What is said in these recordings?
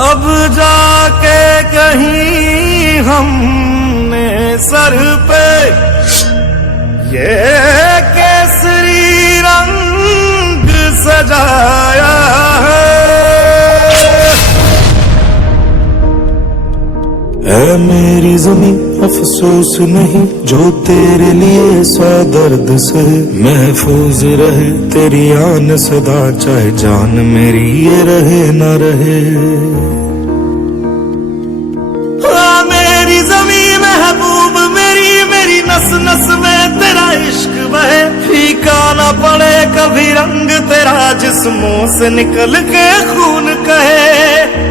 अब जाके कहीं हमने सर पे ये केसरी रंग सजाया है। ऐ मेरी ज़मीं अफसोस नहीं जो तेरे लिए सौ दर्द से महफूज रहे तेरी आन सदा, चाहे जान मेरी ये रहे न रहे। मेरी ज़मीं महबूब मेरी, मेरी नस नस में तेरा इश्क बहे, फीका न पड़े कभी रंग तेरा जिस्मों से निकल के खून कहे।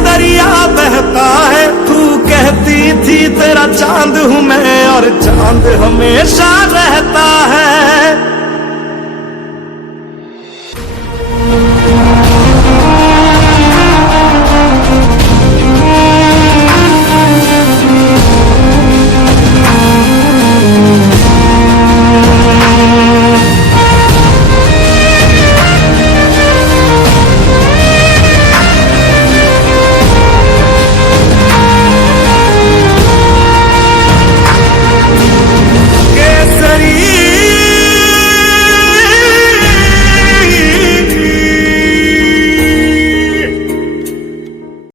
दरिया बहता है तू कहती थी तेरा चांद हूँ मैं, और चांद हमेशा रहता है।